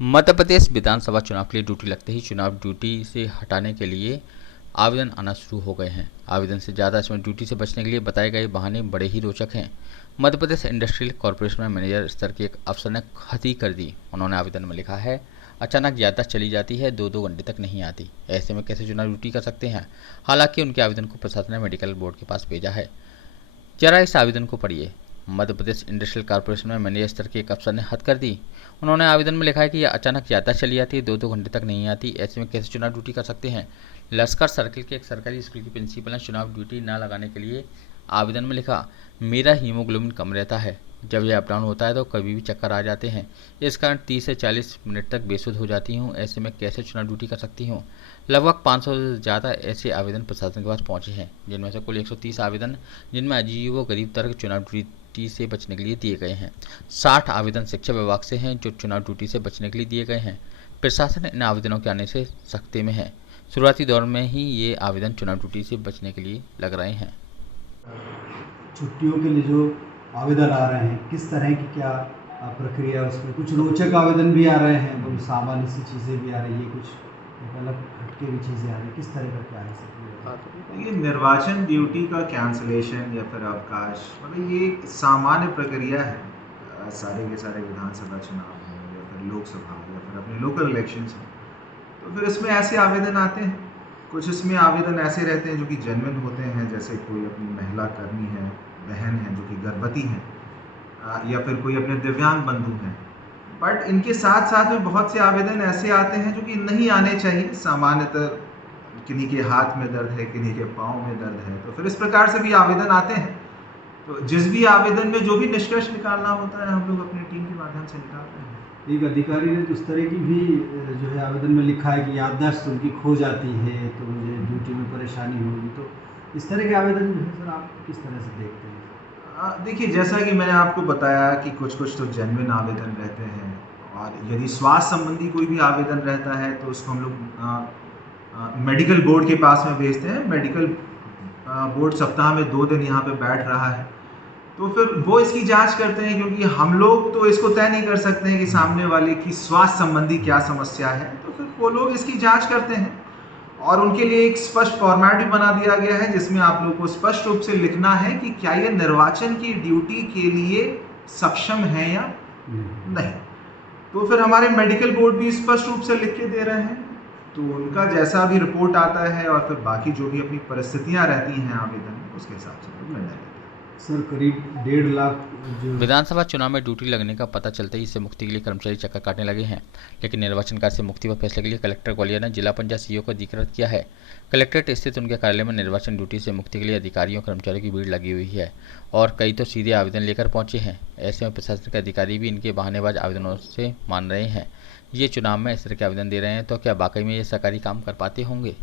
मध्य प्रदेश विधानसभा चुनाव के लिए ड्यूटी लगते ही चुनाव ड्यूटी से हटाने के लिए आवेदन आना शुरू हो गए हैं। आवेदन से ज़्यादा इसमें ड्यूटी से बचने के लिए बताए गए बहाने बड़े ही रोचक हैं। मध्य प्रदेश इंडस्ट्रियल कॉरपोरेशन में मैनेजर स्तर के एक अफसर ने हद ही कर दी। उन्होंने आवेदन में लिखा है, अचानक यात्रा चली जाती है, 2-2 घंटे तक नहीं आती। ऐसे में कैसे चुनाव ड्यूटी कर सकते हैं। हालांकि उनके आवेदन को प्रशासन ने मेडिकल बोर्ड के पास भेजा है। जरा इस आवेदन को पढ़िए। मध्य प्रदेश इंडस्ट्रियल कॉरपोरेशन में मैनेजर स्तर के एक अफसर ने हद कर दी। उन्होंने आवेदन में लिखा है कि यह अचानक यात्रा चली जाती है, 2-2 घंटे तक नहीं आती। ऐसे में कैसे चुनाव ड्यूटी कर सकते हैं। लश्कर सर्किल के एक सरकारी स्कूल की प्रिंसिपल ने चुनाव ड्यूटी न लगाने के लिए आवेदन में लिखा, मेरा हीमोग्लोबिन कम रहता है, जब यह अप डाउन होता है तो कभी भी चक्कर आ जाते हैं। इस कारण 30 से 40 मिनट तक बेसुध हो जाती हूँ। ऐसे में कैसे चुनाव ड्यूटी कर सकती हूँ। लगभग 500 से ज़्यादा ऐसे आवेदन प्रशासन के पास पहुँचे हैं, जिनमें से कुल 130 आवेदन जिनमें अजीब गरीब तरह के चुनाव ड्यूटी से बचने के लिए दिए गए हैं। 60 आवेदन शिक्षा विभाग से हैं, जो चुनाव ड्यूटी से बचने के लिए दिए गए हैं। प्रशासन इन आवेदनों के आने से सख्ती में है। शुरुआती दौर में ही ये आवेदन चुनाव ड्यूटी से बचने के लिए लग रहे हैं। छुट्टियों के लिए जो आवेदन आ रहे हैं, किस तरह की क्या प्रक्रिया है उसमें? कुछ रोचक आवेदन भी आ रहे हैं, बहुत सामान्य सी चीज़ें भी आ रही है, कुछ एक अलग हटके भी चीज़ें आ रही हैं। किस तरह का क्या है सब? ये निर्वाचन ड्यूटी का कैंसलेशन या फिर अवकाश, मतलब ये एक सामान्य प्रक्रिया है। सारे के सारे विधानसभा चुनाव हों या फिर लोकसभा या फिर अपने लोकल इलेक्शंस हों, तो फिर इसमें ऐसे आवेदन आते हैं। कुछ इसमें आवेदन ऐसे रहते हैं जो कि जेन्युइन होते हैं, जैसे कोई अपनी महिला कर्मी है, बहन है जो कि गर्भवती हैं, या फिर कोई अपने दिव्यांग बंधु हैं। बट इनके साथ साथ में बहुत से आवेदन ऐसे आते हैं जो कि नहीं आने चाहिए। सामान्यतः किन्हीं के हाथ में दर्द है, किन्हीं के पाँव में दर्द है, तो फिर इस प्रकार से भी आवेदन आते हैं। तो जिस भी आवेदन में जो भी निष्कर्ष निकालना होता है, हम लोग अपनी टीम के माध्यम से निकालते हैं। एक अधिकारी ने तो इस तरह की भी जो है आवेदन में लिखा है कि याददाश्त उनकी खो जाती है, तो मुझे ड्यूटी में परेशानी होगी। तो इस तरह के आवेदन जो है सर, आप किस तरह से देखते हैं? देखिए, जैसा कि मैंने आपको बताया कि कुछ तो जेन्युइन आवेदन रहते हैं, और यदि स्वास्थ्य संबंधी कोई भी आवेदन रहता है तो उसको हम लोग मेडिकल बोर्ड के पास में भेजते हैं। मेडिकल बोर्ड सप्ताह में 2 दिन यहाँ पे बैठ रहा है, तो फिर वो इसकी जांच करते हैं, क्योंकि हम लोग तो इसको तय नहीं कर सकते हैं कि सामने वाले की स्वास्थ्य संबंधी क्या समस्या है। तो फिर वो लोग इसकी जांच करते हैं, और उनके लिए एक स्पष्ट फॉर्मेट भी बना दिया गया है, जिसमें आप लोग को स्पष्ट रूप से लिखना है कि क्या ये निर्वाचन की ड्यूटी के लिए सक्षम है या नहीं। तो फिर हमारे मेडिकल बोर्ड भी स्पष्ट रूप से लिख के दे रहे हैं, तो उनका जैसा भी रिपोर्ट आता है और फिर बाकी जो भी अपनी परिस्थितियां रहती हैं आवेदन में, उसके हिसाब से निर्णय लेते हैं। सर, करीब 1.5 लाख जो विधानसभा चुनाव में ड्यूटी लगने का पता चलते ही इससे मुक्ति के लिए कर्मचारी चक्कर काटने लगे हैं। लेकिन निर्वाचन कार्य से मुक्ति पर फैसले के लिए कलेक्टर ग्वालियर ने जिला पंचायत सीईओ को अधिकृत किया है। कलेक्ट्रेट स्थित उनके कार्यालय में निर्वाचन ड्यूटी से मुक्ति के लिए अधिकारियों कर्मचारियों की भीड़ लगी हुई है, और कई तो सीधे आवेदन लेकर पहुंचे हैं। ऐसे में प्रशासन के अधिकारी भी इनके बहानेबाज आवेदनों से मान रहे हैं। ये चुनाव में इस तरह के आवेदन दे रहे हैं, तो क्या वाकई में ये सरकारी काम कर पाते होंगे?